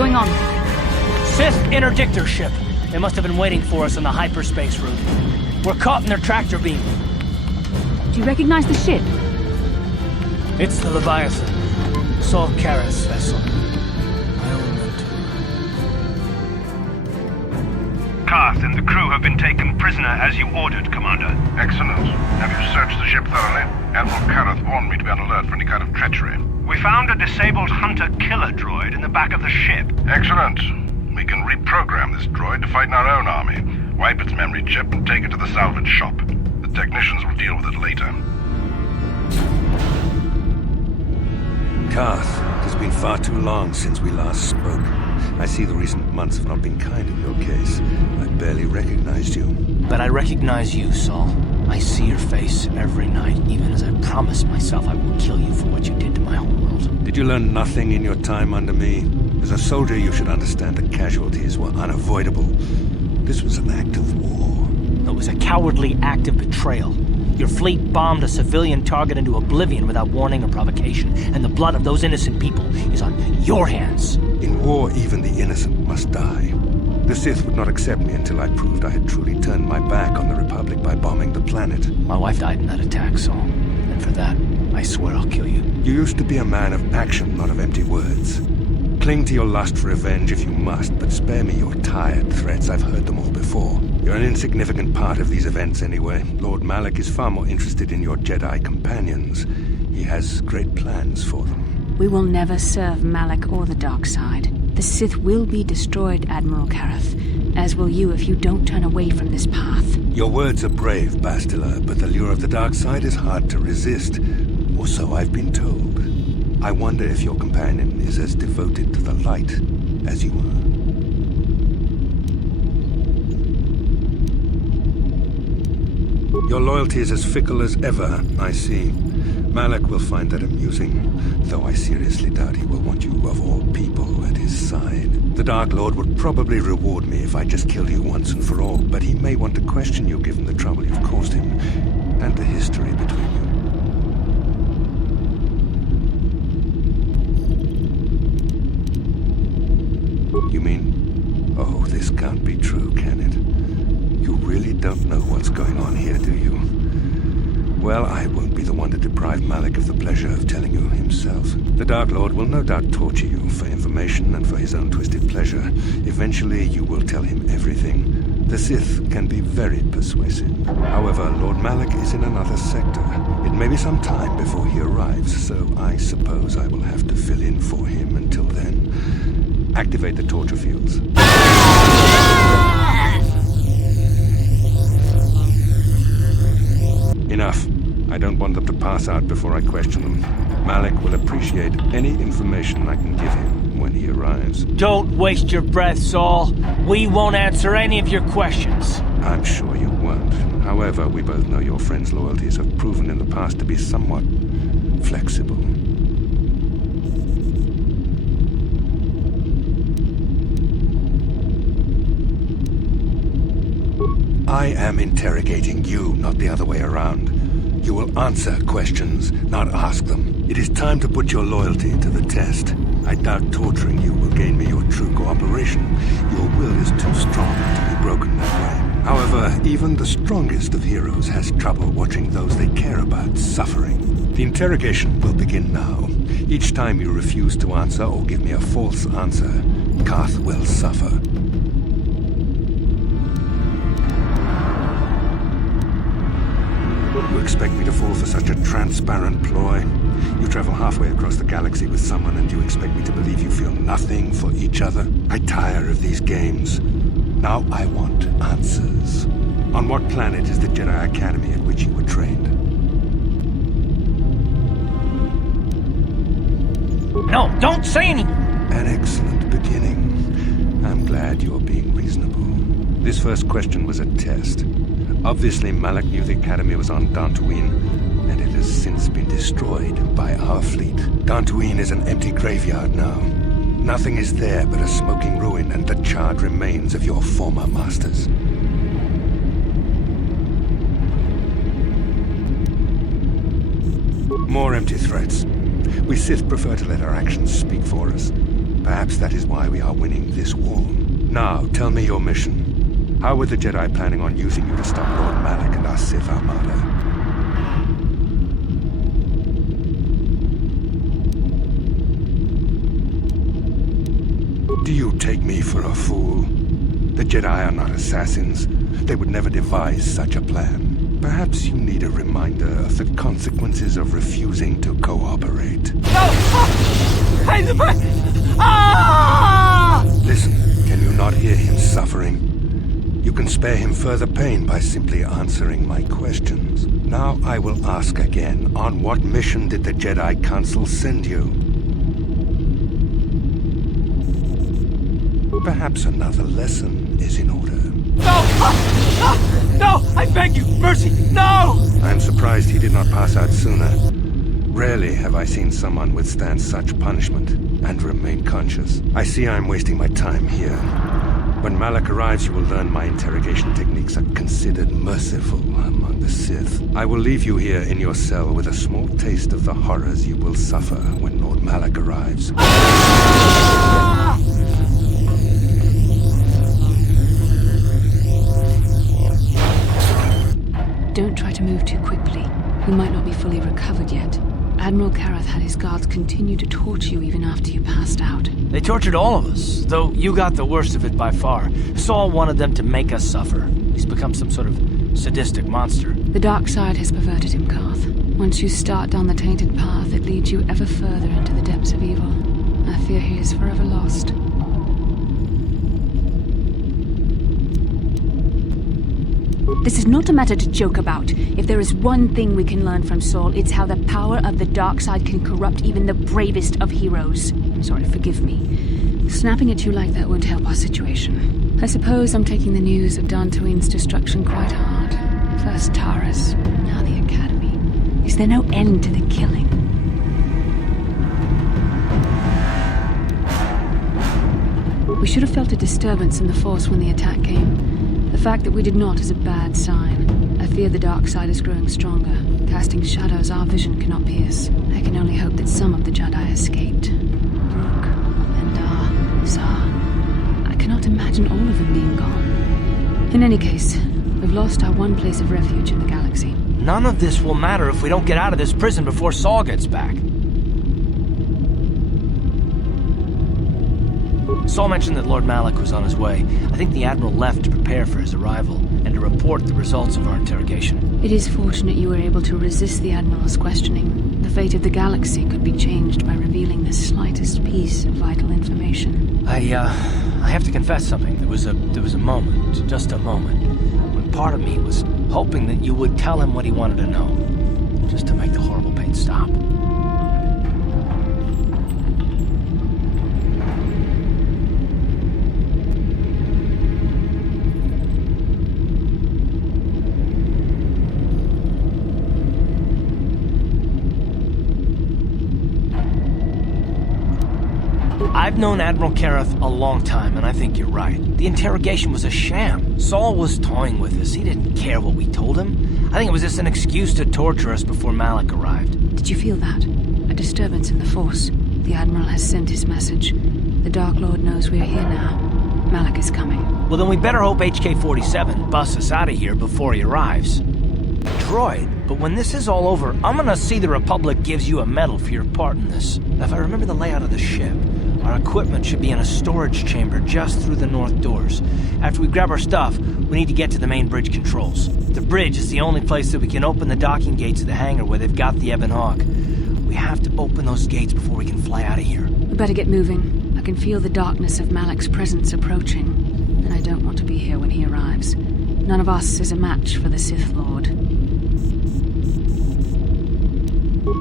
going on? Sith interdictor ship. They must have been waiting for us on the hyperspace route. We're caught in their tractor beam. Do you recognize the ship? It's the Leviathan. Saul Kara's vessel. I owe them to. Karth and the crew have been taken prisoner as you ordered, Commander. Excellent. Have you searched the ship thoroughly? Admiral Karth warned me to be on alert for any kind of treachery. We found a disabled hunter-killer droid in the back of the ship. Excellent. We can reprogram this droid to fight in our own army, wipe its memory chip and take it to the salvage shop. The technicians will deal with it later. Karth, it has been far too long since we last spoke. I see the recent months have not been kind in your case. I barely recognized you. But I recognize you, Saul. I see your face every night, even as I promised myself I would kill you for what you did to my homeworld. Did you learn nothing in your time under me? As a soldier, you should understand that casualties were unavoidable. This was an act of war. It was a cowardly act of betrayal. Your fleet bombed a civilian target into oblivion without warning or provocation, and the blood of those innocent people is on your hands. In war, even the innocent must die. The Sith would not accept me until I proved I had truly turned my back on the Republic by bombing the planet. My wife died in that attack, Saul. And for that, I swear I'll kill you. You used to be a man of action, not of empty words. Cling to your lust for revenge if you must, but spare me your tired threats. I've heard them all before. You're an insignificant part of these events anyway. Lord Malak is far more interested in your Jedi companions. He has great plans for them. We will never serve Malak or the dark side. The Sith will be destroyed, Admiral Karth, as will you if you don't turn away from this path. Your words are brave, Bastila, but the lure of the dark side is hard to resist. Or so I've been told. I wonder if your companion is as devoted to the light as you are. Your loyalty is as fickle as ever, I see. Malak will find that amusing, though I seriously doubt he will want you of all people at his side. The Dark Lord would probably reward me if I just killed you once and for all, but he may want to question you given the trouble you've caused him, and the history between you. You mean, oh, this can't be true, can it? You really don't know what's going on here, do you? Well, I won't be the one to deprive Malak of the pleasure of telling you himself. The Dark Lord will no doubt torture you for information and for his own twisted pleasure. Eventually, you will tell him everything. The Sith can be very persuasive. However, Lord Malak is in another sector. It may be some time before he arrives, so I suppose I will have to fill in for him until then. Activate the torture fields. Enough. I don't want them to pass out before I question them. Malak will appreciate any information I can give him when he arrives. Don't waste your breath, Saul. We won't answer any of your questions. I'm sure you won't. However, we both know your friend's loyalties have proven in the past to be somewhat flexible. I am interrogating you, not the other way around. You will answer questions, not ask them. It is time to put your loyalty to the test. I doubt torturing you will gain me your true cooperation. Your will is too strong to be broken that way. However, even the strongest of heroes has trouble watching those they care about suffering. The interrogation will begin now. Each time you refuse to answer or give me a false answer, Karth will suffer. You expect me to fall for such a transparent ploy? You travel halfway across the galaxy with someone and you expect me to believe you feel nothing for each other? I tire of these games. Now I want answers. On what planet is the Jedi Academy at which you were trained? No, don't say anything! An excellent beginning. I'm glad you're being reasonable. This first question was a test. Obviously, Malak knew the Academy was on Dantooine, and it has since been destroyed by our fleet. Dantooine is an empty graveyard now. Nothing is there but a smoking ruin and the charred remains of your former masters. More empty threats. We Sith prefer to let our actions speak for us. Perhaps that is why we are winning this war. Now, tell me your mission. How were the Jedi planning on using you to stop Lord Malak and our Sith Armada? Do you take me for a fool? The Jedi are not assassins. They would never devise such a plan. Perhaps you need a reminder of the consequences of refusing to cooperate. No! Ah! Hey, the back! Ah! Listen, can you not hear him suffering? You can spare him further pain by simply answering my questions. Now I will ask again, on what mission did the Jedi Council send you? Perhaps another lesson is in order. No! Ah! Ah! No! I beg you! Mercy! No! I'm surprised he did not pass out sooner. Rarely have I seen someone withstand such punishment and remain conscious. I see I'm wasting my time here. When Malak arrives, you will learn my interrogation techniques are considered merciful among the Sith. I will leave you here in your cell with a small taste of the horrors you will suffer when Lord Malak arrives. Ah! Don't try to move too quickly. You might not be fully recovered yet. Admiral Kareth had his guards continue to torture you even after you passed out. They tortured all of us, though you got the worst of it by far. Saul wanted them to make us suffer. He's become some sort of sadistic monster. The dark side has perverted him, Karth. Once you start down the tainted path, it leads you ever further into the depths of evil. I fear he is forever lost. This is not a matter to joke about. If there is one thing we can learn from Saul, it's how the power of the dark side can corrupt even the bravest of heroes. I'm sorry, forgive me. Snapping at you like that won't help our situation. I suppose I'm taking the news of Dantooine's destruction quite hard. First Taras, now the Academy. Is there no end to the killing? We should have felt a disturbance in the Force when the attack came. The fact that we did not is a bad sign. I fear the dark side is growing stronger, casting shadows our vision cannot pierce. I can only hope that some of the Jedi escaped. Rook, Endar, Zar. I cannot imagine all of them being gone. In any case, we've lost our one place of refuge in the galaxy. None of this will matter if we don't get out of this prison before Saul gets back. Saul mentioned that Lord Malak was on his way. I think the Admiral left to prepare for his arrival, and to report the results of our interrogation. It is fortunate you were able to resist the Admiral's questioning. The fate of the galaxy could be changed by revealing the slightest piece of vital information. I have to confess something. There was a moment, just a moment, when part of me was hoping that you would tell him what he wanted to know, just to make the horrible pain stop. I've known Admiral Kareth a long time, and I think you're right. The interrogation was a sham. Saul was toying with us. He didn't care what we told him. I think it was just an excuse to torture us before Malak arrived. Did you feel that? A disturbance in the Force. The Admiral has sent his message. The Dark Lord knows we're here now. Malak is coming. Well, then we better hope HK-47 busts us out of here before he arrives. Droid, but when this is all over, I'm gonna see the Republic gives you a medal for your part in this. Now, if I remember the layout of the ship, our equipment should be in a storage chamber just through the north doors. After we grab our stuff, we need to get to the main bridge controls. The bridge is the only place that we can open the docking gates of the hangar where they've got the Ebon Hawk. We have to open those gates before we can fly out of here. We better get moving. I can feel the darkness of Malak's presence approaching, and I don't want to be here when he arrives. None of us is a match for the Sith Lord.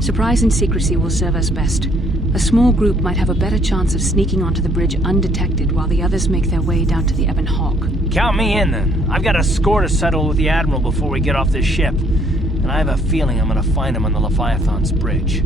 Surprise and secrecy will serve us best. A small group might have a better chance of sneaking onto the bridge undetected while the others make their way down to the Ebon Hawk. Count me in, then. I've got a score to settle with the Admiral before we get off this ship. And I have a feeling I'm gonna find him on the Leviathan's bridge.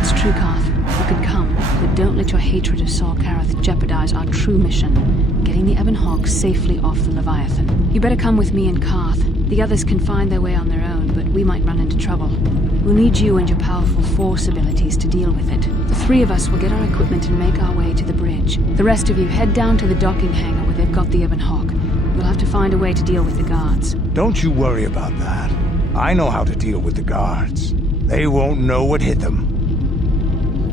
It's true, Karth. You can come, but don't let your hatred of Saul Kareth jeopardize our true mission, getting the Ebon Hawk safely off the Leviathan. You better come with me and Karth. The others can find their way on their own, but we might run into trouble. We'll need you and your powerful force abilities to deal with it. The three of us will get our equipment and make our way to the bridge. The rest of you head down to the docking hangar where they've got the Ebon Hawk. You'll have to find a way to deal with the guards. Don't you worry about that. I know how to deal with the guards. They won't know what hit them.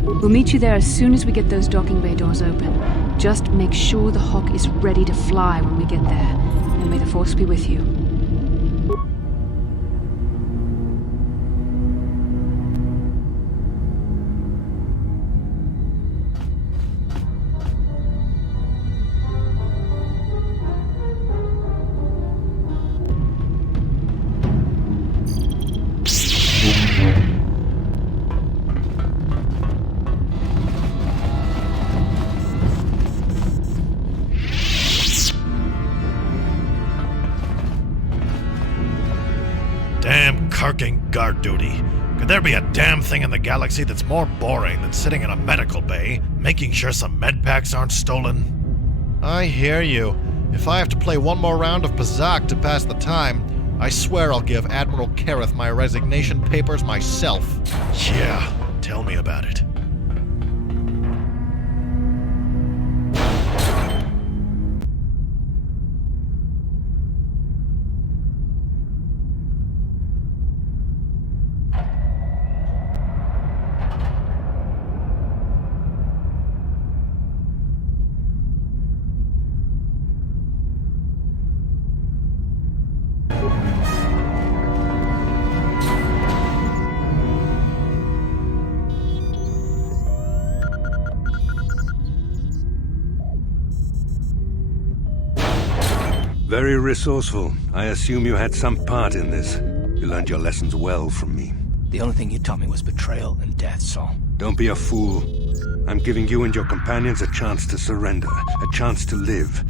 We'll meet you there as soon as we get those docking bay doors open. Just make sure the Hawk is ready to fly when we get there. And may the Force be with you. Damn carking guard duty. Could there be a damn thing in the galaxy that's more boring than sitting in a medical bay, making sure some med packs aren't stolen? I hear you. If I have to play one more round of Pazak to pass the time, I swear I'll give Admiral Kareth my resignation papers myself. Yeah, tell me about it. Very resourceful. I assume you had some part in this. You learned your lessons well from me. The only thing you taught me was betrayal and death, Saul. Don't be a fool. I'm giving you and your companions a chance to surrender, a chance to live.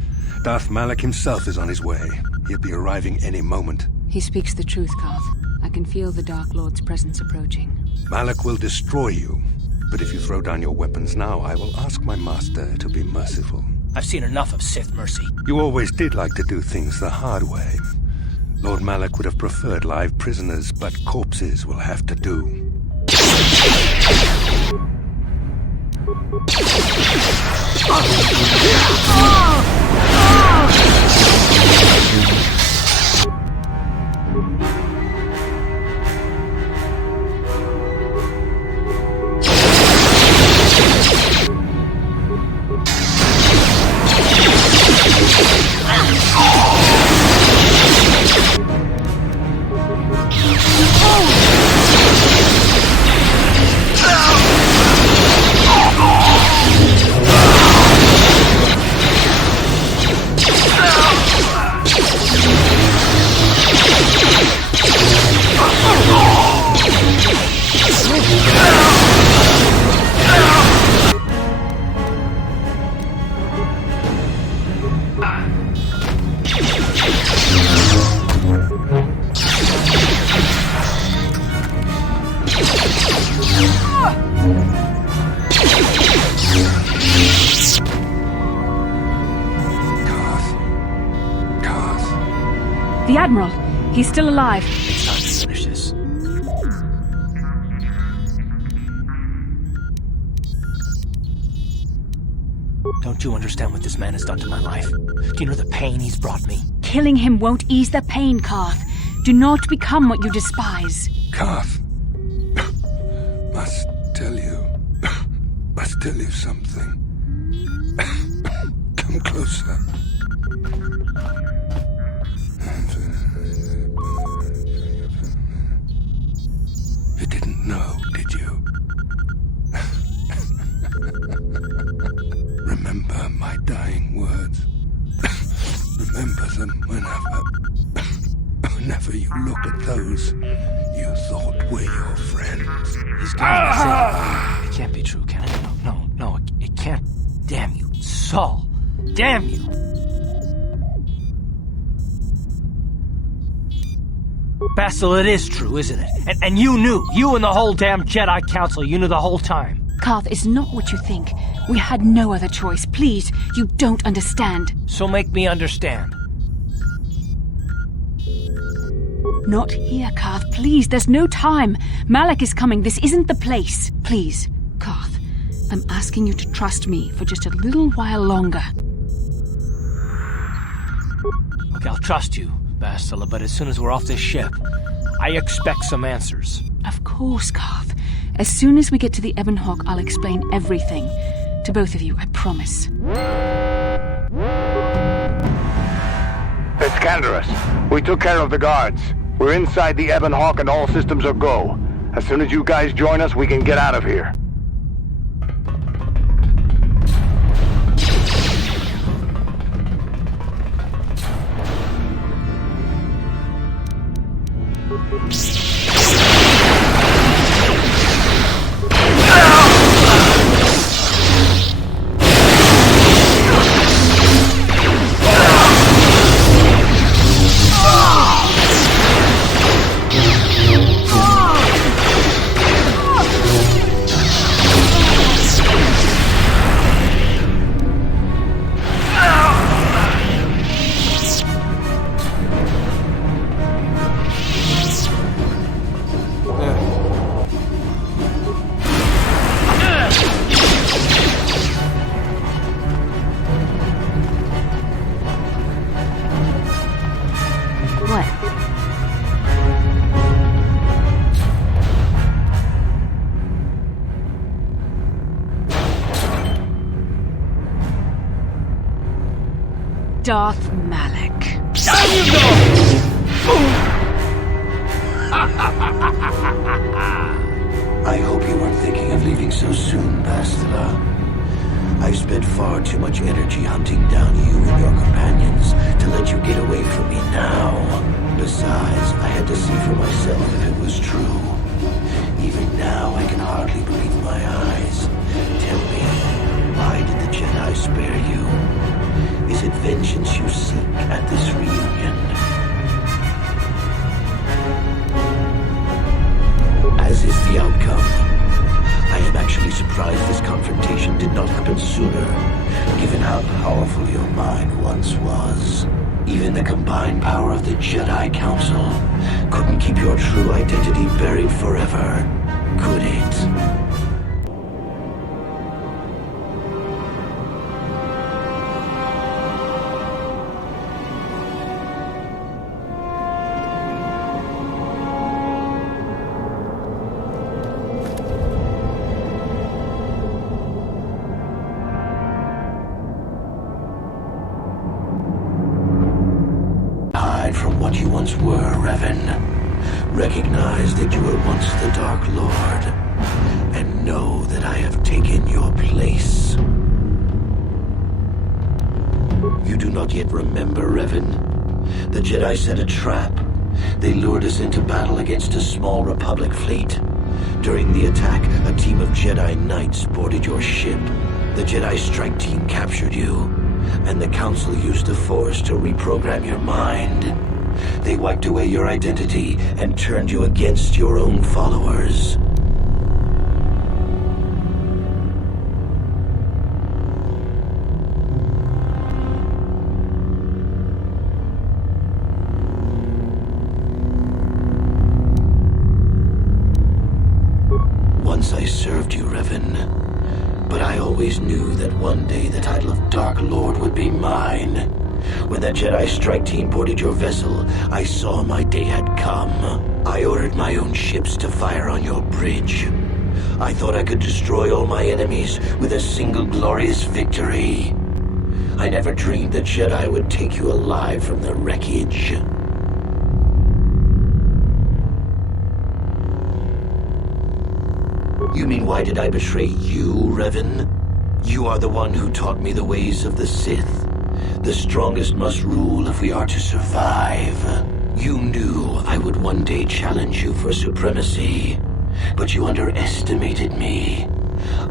Darth Malak himself is on his way. He'll be arriving any moment. He speaks the truth, Karth. I can feel the Dark Lord's presence approaching. Malak will destroy you. But if you throw down your weapons now, I will ask my master to be merciful. I've seen enough of Sith mercy. You always did like to do things the hard way. Lord Malak would have preferred live prisoners, but corpses will have to do. The Admiral! He's still alive. It's time to finish this. Don't you understand what this man has done to my life? Do you know the pain he's brought me? Killing him won't ease the pain, Karth. Do not become what you despise. Karth, must tell you something. Come closer. You didn't know, did you? Remember my dying words. Remember them whenever you look at those you thought were your friends. He's doing the thing. It can't be true, can it? No, it can't. Damn you, Saul. Damn you. Basil, it is true, isn't it? And you knew. You and the whole damn Jedi Council, you knew the whole time. Karth, it's not what you think. We had no other choice. Please, you don't understand. So make me understand. Not here, Karth. Please, there's no time. Malik is coming. This isn't the place. Please, Karth, I'm asking you to trust me for just a little while longer. Okay, I'll trust you, Bastila, but as soon as we're off this ship, I expect some answers. Of course, Karth. As soon as we get to the Ebon Hawk, I'll explain everything. To both of you, I promise. It's Canderous. We took care of the guards. We're inside the Ebon Hawk and all systems are go. As soon as you guys join us, we can get out of here. Darth Malik. Down you go! I hope you weren't thinking of leaving so soon, Bastila. I've spent far too much energy hunting down you and your companions to let you get away from me now. Besides, I had to see for myself if it was true. Even now, I can hardly believe my eyes. Tell me, why did the Jedi spare you? Is it vengeance you seek at this reunion? As is the outcome, I am actually surprised this confrontation did not happen sooner, given how powerful your mind once was. Even the combined power of the Jedi Council couldn't keep your true identity buried forever, could it? From what you once were, Revan. Recognize that you were once the Dark Lord, and know that I have taken your place. You do not yet remember, Revan. The Jedi set a trap. They lured us into battle against a small Republic fleet. During the attack, a team of Jedi Knights boarded your ship. The Jedi Strike Team captured you, and the Council used the Force to reprogram your mind. They wiped away your identity and turned you against your own followers. Once I served you, Revan, but I always knew that one day the title of Dark Lord would be mine. When that Jedi Strike Team boarded your vessel, I saw my day had come. I ordered my own ships to fire on your bridge. I thought I could destroy all my enemies with a single glorious victory. I never dreamed that Jedi would take you alive from the wreckage. You mean, why did I betray you, Revan? You are the one who taught me the ways of the Sith. The strongest must rule if we are to survive. You knew I would one day challenge you for supremacy, but you underestimated me.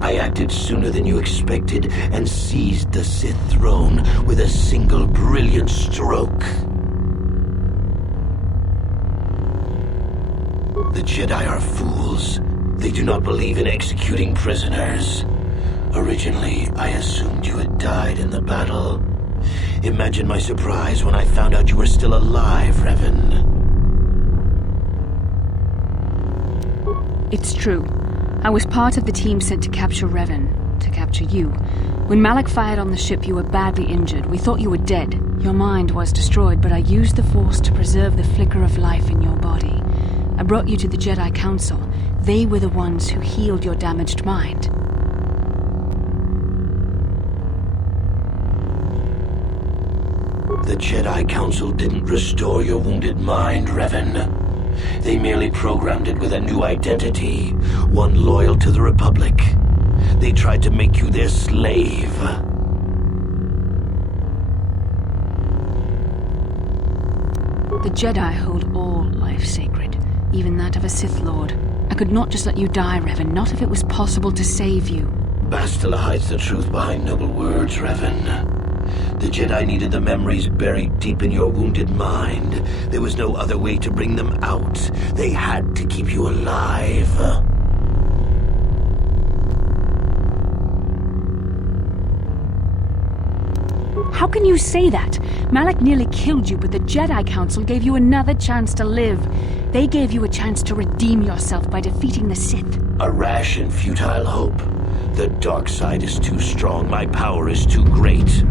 I acted sooner than you expected and seized the Sith throne with a single brilliant stroke. The Jedi are fools. They do not believe in executing prisoners. Originally, I assumed you had died in the battle. Imagine my surprise when I found out you were still alive, Revan. It's true. I was part of the team sent to capture Revan, to capture you. When Malak fired on the ship, you were badly injured. We thought you were dead. Your mind was destroyed, but I used the Force to preserve the flicker of life in your body. I brought you to the Jedi Council. They were the ones who healed your damaged mind. The Jedi Council didn't restore your wounded mind, Revan. They merely programmed it with a new identity, one loyal to the Republic. They tried to make you their slave. The Jedi hold all life sacred, even that of a Sith Lord. I could not just let you die, Revan, not if it was possible to save you. Bastila hides the truth behind noble words, Revan. The Jedi needed the memories buried deep in your wounded mind. There was no other way to bring them out. They had to keep you alive. How can you say that? Malak nearly killed you, but the Jedi Council gave you another chance to live. They gave you a chance to redeem yourself by defeating the Sith. A rash and futile hope. The dark side is too strong. My power is too great.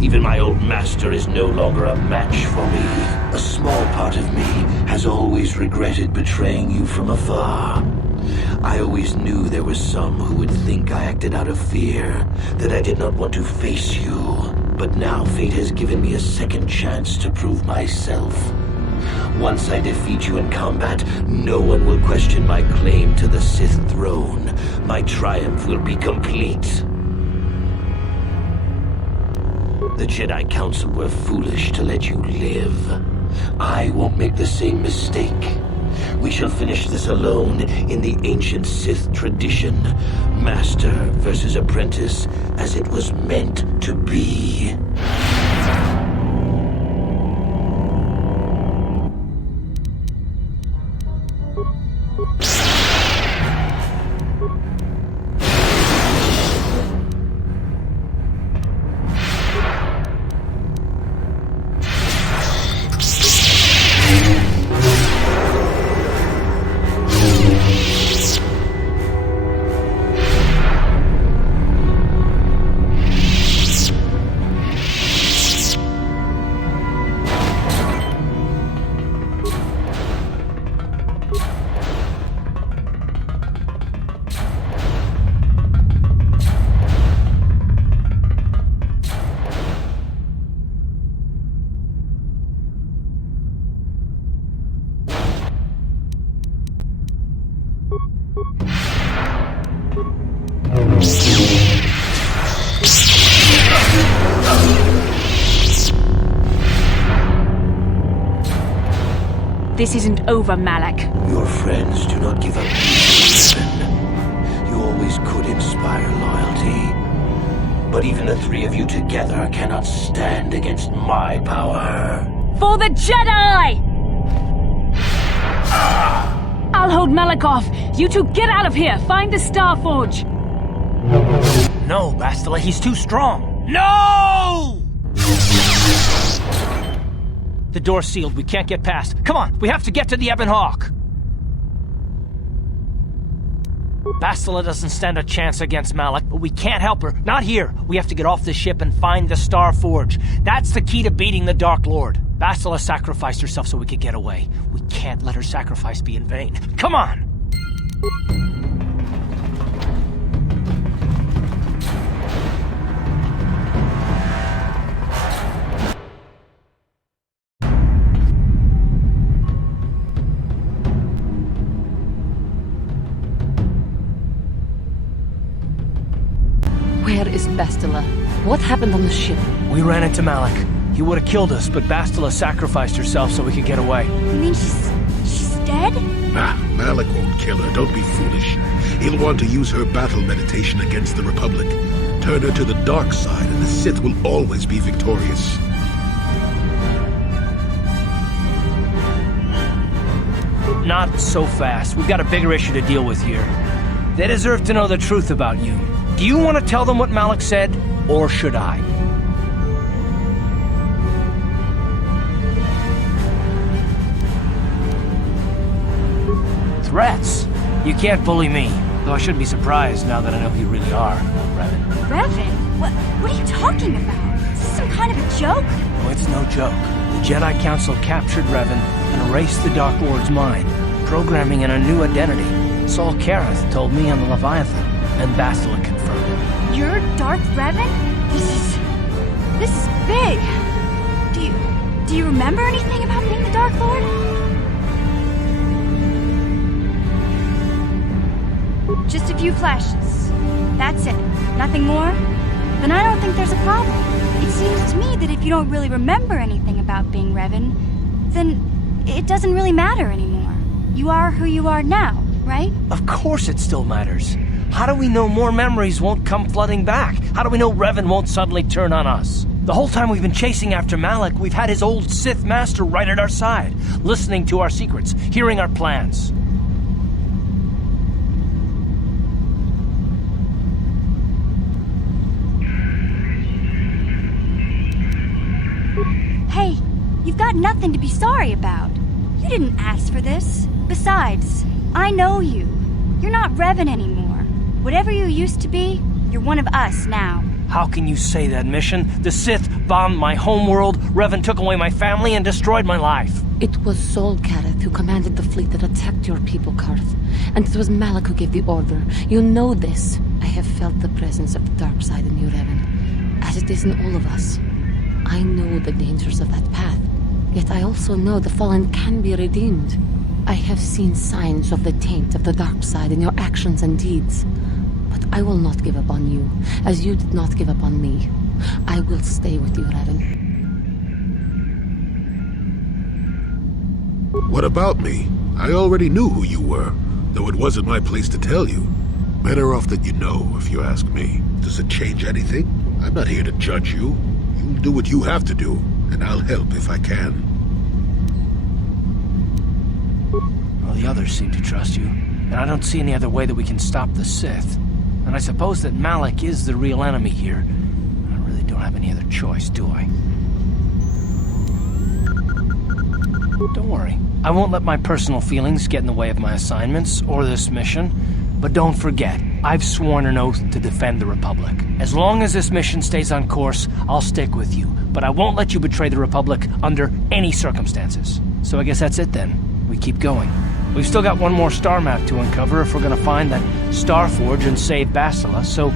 Even my old master is no longer a match for me. A small part of me has always regretted betraying you from afar. I always knew there were some who would think I acted out of fear, that I did not want to face you. But now fate has given me a second chance to prove myself. Once I defeat you in combat, no one will question my claim to the Sith throne. My triumph will be complete. The Jedi Council were foolish to let you live. I won't make the same mistake. We shall finish this alone in the ancient Sith tradition. Master versus apprentice, as it was meant to be. This isn't over, Malak. Your friends do not give up. You always could inspire loyalty. But even the three of you together cannot stand against my power. For the Jedi! I'll hold Malak off. You two get out of here. Find the Star Forge. No, Bastila, he's too strong. No! The door's sealed. We can't get past. Come on, we have to get to the Ebon Hawk. Bastila doesn't stand a chance against Malak, but we can't help her. Not here. We have to get off the ship and find the Star Forge. That's the key to beating the Dark Lord. Bastila sacrificed herself so we could get away. We can't let her sacrifice be in vain. Come on! Where is Bastila? What happened on the ship? We ran into Malak. He would have killed us, but Bastila sacrificed herself so we could get away. You mean she's dead? Malak won't kill her. Don't be foolish. He'll want to use her battle meditation against the Republic. Turn her to the dark side, and the Sith will always be victorious. Not so fast. We've got a bigger issue to deal with here. They deserve to know the truth about you. Do you want to tell them what Malak said, or should I? Threats? You can't bully me, though I shouldn't be surprised now that I know who you really are, Revan. Revan? What are you talking about? Is this some kind of a joke? No, it's no joke. The Jedi Council captured Revan and erased the Dark Lord's mind, programming in a new identity. Saul Kareth told me on the Leviathan, and Bastila confirmed it. You're Darth Revan? This is big. Do you remember anything about being the Dark Lord? Just a few flashes. That's it. Nothing more? Then I don't think there's a problem. It seems to me that if you don't really remember anything about being Revan, then it doesn't really matter anymore. You are who you are now, right? Of course it still matters. How do we know more memories won't come flooding back? How do we know Revan won't suddenly turn on us? The whole time we've been chasing after Malak, we've had his old Sith master right at our side, listening to our secrets, hearing our plans. Hey, you've got nothing to be sorry about. You didn't ask for this. Besides, I know you. You're not Revan anymore. Whatever you used to be, you're one of us now. How can you say that, Mission? The Sith bombed my homeworld, Revan took away my family, and destroyed my life. It was Saul Kareth who commanded the fleet that attacked your people, Karth. And it was Malak who gave the order. You know this. I have felt the presence of the dark side in you, Revan, as it is in all of us. I know the dangers of that path, yet I also know the fallen can be redeemed. I have seen signs of the taint of the dark side in your actions and deeds. But I will not give up on you, as you did not give up on me. I will stay with you, Revan. What about me? I already knew who you were, though it wasn't my place to tell you. Better off that you know, if you ask me. Does it change anything? I'm not here to judge you. You'll do what you have to do, and I'll help if I can. Well, the others seem to trust you, and I don't see any other way that we can stop the Sith. And I suppose that Malak is the real enemy here. I really don't have any other choice, do I? Don't worry. I won't let my personal feelings get in the way of my assignments or this mission. But don't forget, I've sworn an oath to defend the Republic. As long as this mission stays on course, I'll stick with you. But I won't let you betray the Republic under any circumstances. So I guess that's it then. We keep going. We've still got one more star map to uncover if we're gonna find that Starforge and save Bastila, so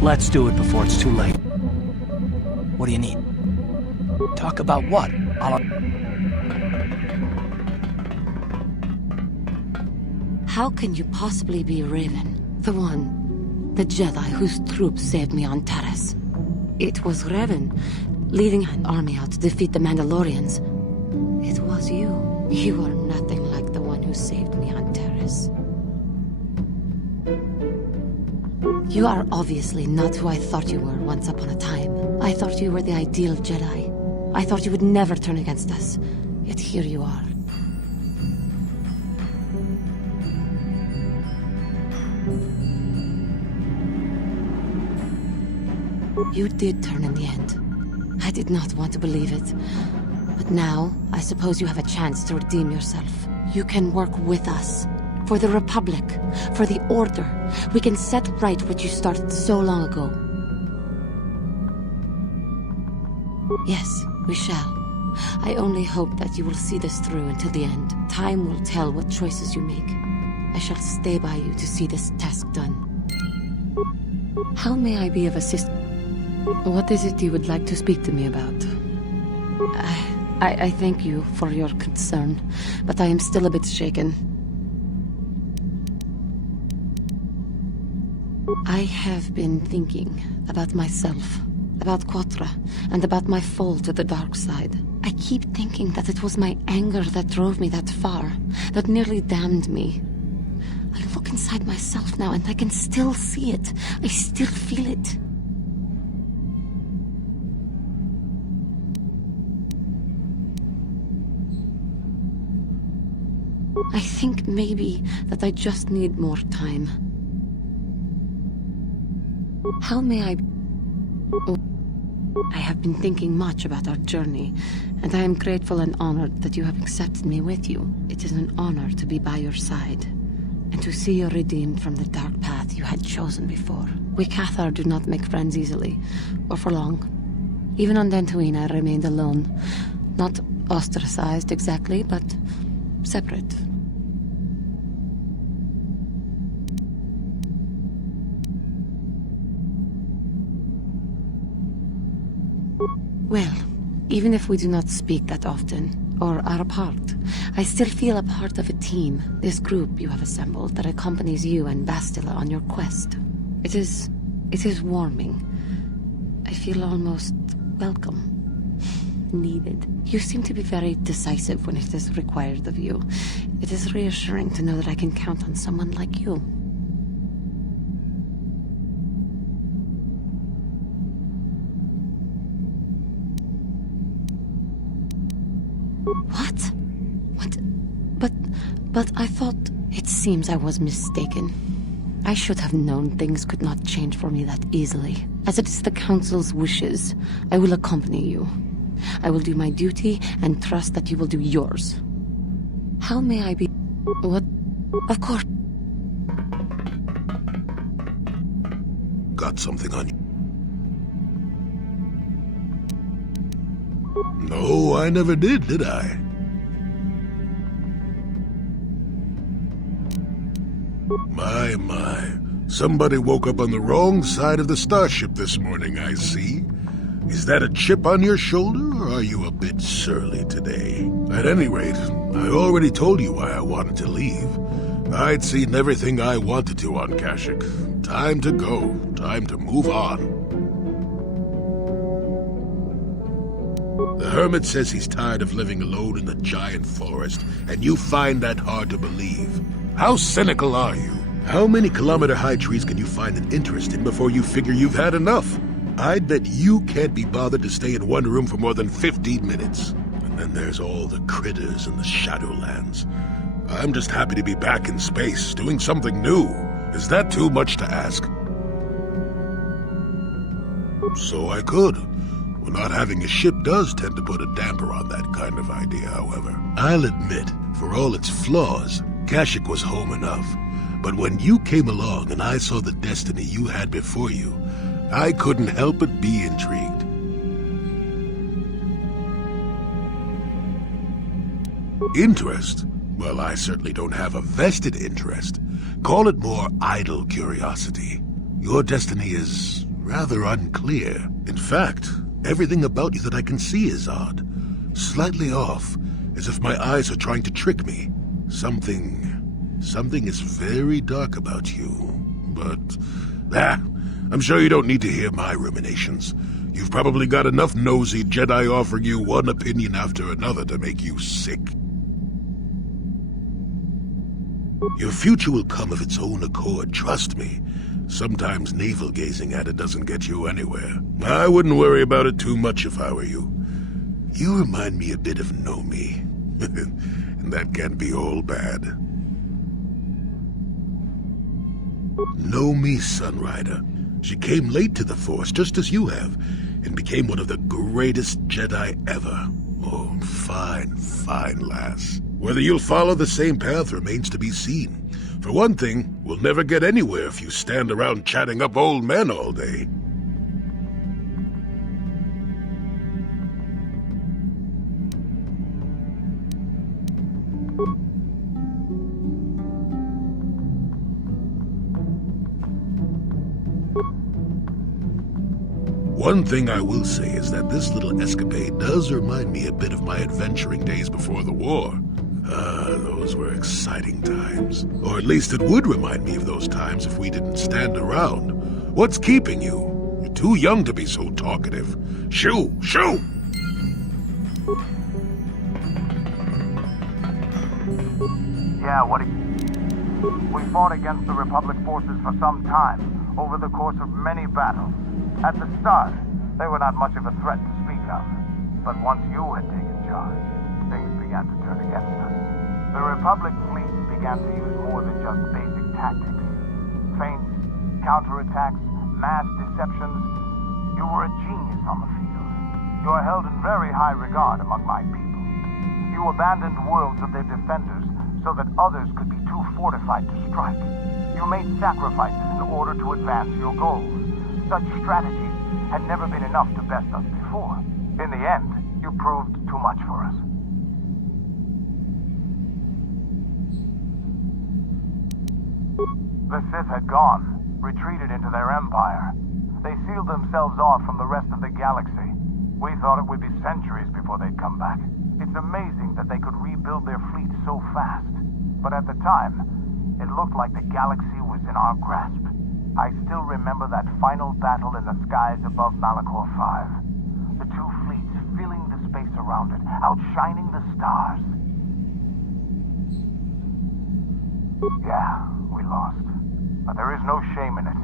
let's do it before it's too late. What do you need? Talk about what? How can you possibly be Raven? The Jedi whose troops saved me on Taris. It was Revan, leading an army out to defeat the Mandalorians. It was you. You are nothing like the one who saved me on Taris. You are obviously not who I thought you were once upon a time. I thought you were the ideal Jedi. I thought you would never turn against us. Yet here you are. You did turn in the end. I did not want to believe it. But now, I suppose you have a chance to redeem yourself. You can work with us. For the Republic. For the Order. We can set right what you started so long ago. Yes, we shall. I only hope that you will see this through until the end. Time will tell what choices you make. I shall stay by you to see this task done. How may I be of assistance? What is it you would like to speak to me about? I thank you for your concern, but I am still a bit shaken. I have been thinking about myself, about Quattro, and about my fall to the dark side. I keep thinking that it was my anger that drove me that far, that nearly damned me. I look inside myself now and I can still see it. I still feel it. I think maybe that I just need more time. How may I... Oh, I have been thinking much about our journey, and I am grateful and honored that you have accepted me with you. It is an honor to be by your side. and to see you redeemed from the dark path you had chosen before. We Cathar do not make friends easily, or for long. Even on Dantooine I remained alone. Not ostracized exactly, but separate. Well, even if we do not speak that often, or are apart, I still feel a part of a team, this group you have assembled that accompanies you and Bastila on your quest. It is warming. I feel almost welcome. Needed. You seem to be very decisive when it is required of you. It is reassuring to know that I can count on someone like you. What? But I thought... It seems I was mistaken. I should have known things could not change for me that easily. As it is the Council's wishes, I will accompany you. I will do my duty and trust that you will do yours. How may I be... What? Of course. Got something on you? No, I never did I? My. Somebody woke up on the wrong side of the starship this morning, I see. Is that a chip on your shoulder, or are you a bit surly today? At any rate, I already told you why I wanted to leave. I'd seen everything I wanted to on Kashyyyk. Time to go. Time to move on. The Hermit says he's tired of living alone in the giant forest, and you find that hard to believe. How cynical are you? How many kilometer-high trees can you find an interest in before you figure you've had enough? I'd bet you can't be bothered to stay in one room for more than 15 minutes. And then there's all the critters in the Shadowlands. I'm just happy to be back in space, doing something new. Is that too much to ask? So I could. Well, not having a ship does tend to put a damper on that kind of idea, however. I'll admit, for all its flaws, Kashyyyk was home enough. But when you came along and I saw the destiny you had before you, I couldn't help but be intrigued. Interest? Well, I certainly don't have a vested interest. Call it more idle curiosity. Your destiny is rather unclear. In fact, everything about you that I can see is odd. Slightly off, as if my eyes are trying to trick me. Something is very dark about you. But, I'm sure you don't need to hear my ruminations. You've probably got enough nosy Jedi offering you one opinion after another to make you sick. Your future will come of its own accord, trust me. Sometimes navel-gazing at it doesn't get you anywhere. I wouldn't worry about it too much if I were you. You remind me a bit of Nomi. And that can't be all bad. Nomi Sunrider. She came late to the Force, just as you have, and became one of the greatest Jedi ever. Oh, fine lass. Whether you'll follow the same path remains to be seen. For one thing, we'll never get anywhere if you stand around chatting up old men all day. One thing I will say is that this little escapade does remind me a bit of my adventuring days before the war. Those were exciting times. Or at least it would remind me of those times if we didn't stand around. What's keeping you? You're too young to be so talkative. Shoo! Yeah, we fought against the Republic forces for some time, over the course of many battles. At the start, they were not much of a threat to speak of. But once you had taken charge, things began to turn against us. The Republic fleet began to use more than just basic tactics. Feints, counterattacks, mass deceptions. You were a genius on the field. You are held in very high regard among my people. You abandoned worlds of their defenders so that others could be too fortified to strike. You made sacrifices in order to advance your goals. Such strategies had never been enough to best us before. In the end, you proved too much for us. The Sith had gone, retreated into their empire. They sealed themselves off from the rest of the galaxy. We thought it would be centuries before they'd come back. It's amazing that they could rebuild their fleet so fast. But at the time, it looked like the galaxy was in our grasp. I still remember that final battle in the skies above Malachor 5. The two fleets filling the space around it, outshining the stars. Yeah, we lost. But there is no shame in it.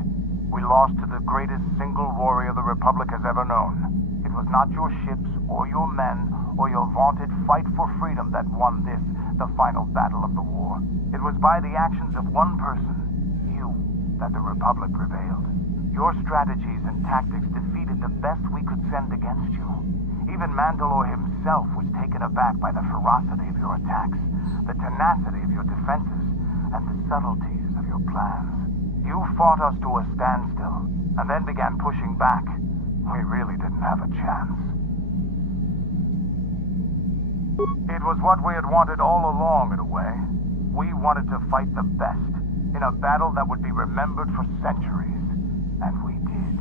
We lost to the greatest single warrior the Republic has ever known. It was not your ships, or your men, or your vaunted fight for freedom that won this, the final battle of the war. It was by the actions of one person, you, that the Republic prevailed. Your strategies and tactics defeated the best we could send against you. Even Mandalore himself was taken aback by the ferocity of your attacks, the tenacity of your defenses, and the subtleties of your plans. You fought us to a standstill, and then began pushing back. We really didn't have a chance. It was what we had wanted all along, in a way. We wanted to fight the best, in a battle that would be remembered for centuries. And we did.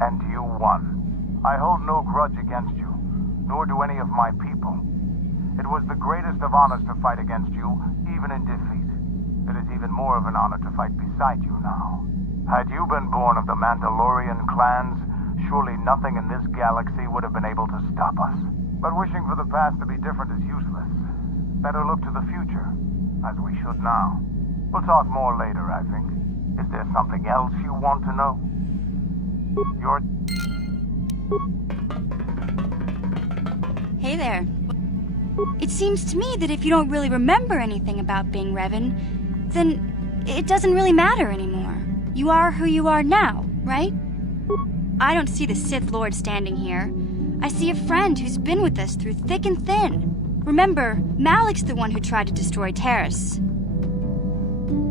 And you won. I hold no grudge against you, nor do any of my people. It was the greatest of honors to fight against you, even in defeat. It is even more of an honor to fight beside you now. Had you been born of the Mandalorian clans, surely nothing in this galaxy would have been able to stop us. But wishing for the past to be different is useless. Better look to the future, as we should now. We'll talk more later, I think. Is there something else you want to know? Hey there. It seems to me that if you don't really remember anything about being Revan, then it doesn't really matter anymore. You are who you are now, right? I don't see the Sith Lord standing here. I see a friend who's been with us through thick and thin. Remember, Malik's the one who tried to destroy Terrace.